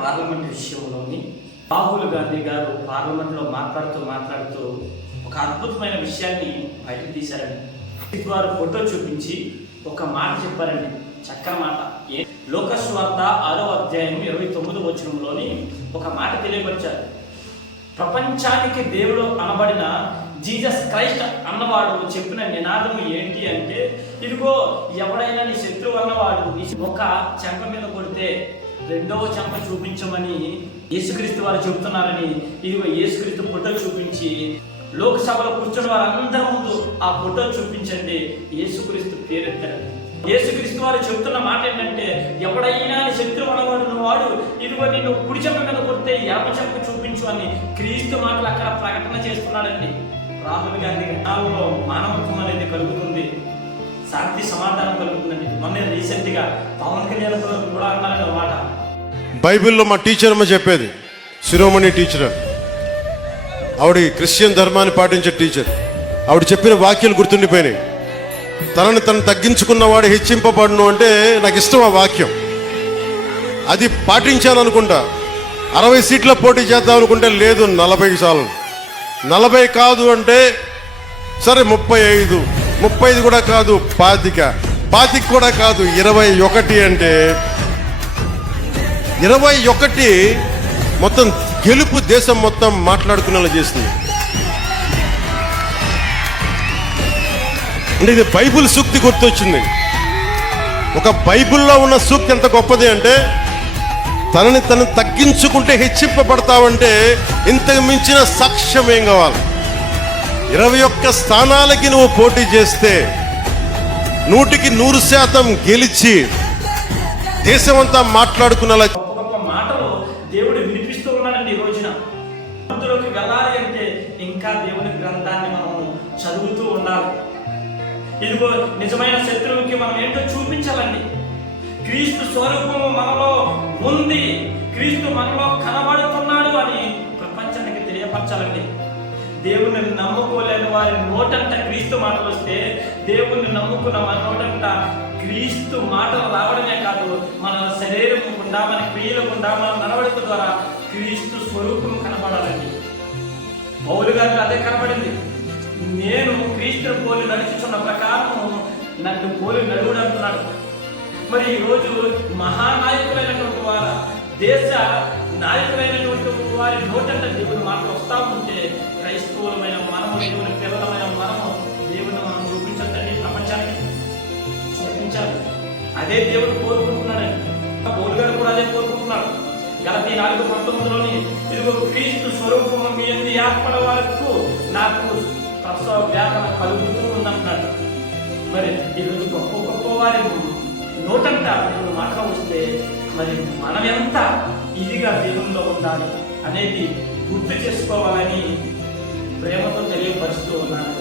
Parliament విషయంలోని రాహుల్ గాంధీ గారు పార్లమెంట్లో మాట్లాడుతూ ఒక అద్భుతమైన విషయాన్ని బయటకు తీశారండి. వారు ఫోటో చూపించి ఒక మాట చెప్పారండి, చక్కని మాట. లోక సువార్త 6వ అధ్యాయం 29వ వచనంలోని ఒక మాట తెలియపరిచారు. ప్రపంచానికి దేవుడు అనబడిన జీసస్ క్రైస్ట్ అన్నవాడు చెప్పిన నినాదం ఏంటి అంటే, ఇదిగో ఎవడైనా నీ శత్రువు అన్నవాడు నీ ఒక చెంప మీద కొడితే రెండవ చెంప చూపించమని యేసుక్రీస్తు వారు చెబుతున్నారని, ఇదిగో యేసుక్రీస్తు ఫోటో చూపించి లోక్సభలో కూర్చున్న వారందరి ముందు ఆ ఫోటో చూపించండి, యేసుక్రీస్తు పేరెత్తారు. యేసుక్రీస్తు వారు చెబుతున్న మాట ఏంటంటే, ఎవడైనా శత్రువు అనవాడు వాడు ఇదిగో నిన్ను కుడి చెంప మీద కొడితే ఎడమ చెంప చూపించు అని క్రీస్తు మాటలు అక్కడ ప్రకటన చేస్తున్నాడండి. రాహుల్ గాంధీ నాలో మానవత్వం అనేది కలుగుతుంది, శాంతి సమాధానం కలుగుతుందండి. మొన్న రీసెంట్గా పవన్ కళ్యాణ్ కూడా అన్నారు అన్నమాట. బైబిల్లో మా టీచర్ అమ్మ చెప్పేది, శిరోమణి టీచర్, ఆవిడ క్రిస్టియన్ ధర్మాన్ని పాటించే టీచర్. ఆవిడ చెప్పిన వాక్యాలు గుర్తుండిపోయినాయి. తనను తను తగ్గించుకున్నవాడు హెచ్చింపబడును అంటే నాకు ఇష్టం ఆ వాక్యం. అది పాటించాను అనుకుంటా. 60 సీట్ల పోటీ చేద్దాం అనుకుంటే లేదు, 40 చాలు. 40 కాదు అంటే సరే 35 కూడా కాదు, 25 కూడా కాదు, 21 అంటే 21 మొత్తం గెలుపు దేశం మొత్తం మాట్లాడుకునేలా చేస్తుంది. అంటే ఇది బైబిల్ సూక్తి గుర్తొచ్చింది. ఒక బైబిల్లో ఉన్న సూక్తి ఎంత గొప్పది అంటే, తనను తగ్గించుకుంటే హెచ్చింపబడతావంటే ఇంతకు మించిన సాక్ష్యం ఏం కావాలి? 21 స్థానాలకి నువ్వు పోటీ చేస్తే 100కి 100% గెలిచి దేశమంతా మాట్లాడుకునేలా గొప్ప మాటలు దేవుడు వినిపిస్తూ ఉన్నాడండి. ఈ రోజున అందులోకి వెళ్ళాలి అంటే ఇంకా దేవుని గ్రంథాన్ని మనం చదువుతూ ఉండాలి. ఇదిగో నిజమైన శత్రువుకి మనం ఏంటో చూపించాలండి. క్రీస్తు స్వరూపము మనలో ఉంది, క్రీస్తు మనలో కనబడుతున్నాడు అని ప్రపంచానికి తెలియపరచాలండి. దేవుని నమ్ముకోలేని వారి నోటంట క్రీస్తు మాటలు వస్తే, దేవుణ్ణి నమ్ముకున్న మన నోటంట క్రీస్తు మాటలు రావడమే కాదు, మన శరీరం గుండా, మన క్రియల గుండా, మన నడవడిక ద్వారా క్రీస్తు స్వరూపం కనబడాలండి. పౌలు గారికి అదే కనబడింది. నేను క్రీస్తుని పోలి నడుచుచున్న ప్రకారం నన్ను పోలి నడువుడు అంటున్నాడు. మరి ఈరోజు మహానాయకులైనటువంటి వారు, దేశ నాయకులైనటువంటి వారి నోటంట దేవుని మాటలు వస్తూ ఉంటే, క్రైస్తవులమైన మనము, దేవుని పిల్లలమైన మనము దేవుని మనం చూపించద్దండి, ప్రపంచానికి చూపించాలి. అదే దేవుడు కోరుకుంటున్నాడండి. పౌలు గారు కూడా అదే కోరుకుంటున్నాడు. గలతీ 4:19లోని ఇదిగో క్రీస్తు స్వరూపము మీ యందు ఏర్పడే వరకు నాకు ప్రసవ వ్యాధన కలుగుతూ ఉందంటున్నాడు. మరి ఈరోజు గొప్ప వారి నోటంట దేవుడు మాటలు వస్తే మరి మనం ఎంత ఇదిగా దేవుల్లో ఉండాలి అనేది గుర్తు చేసుకోవాలని ప్రేమతో తెలియపరుస్తూ ఉన్నాను.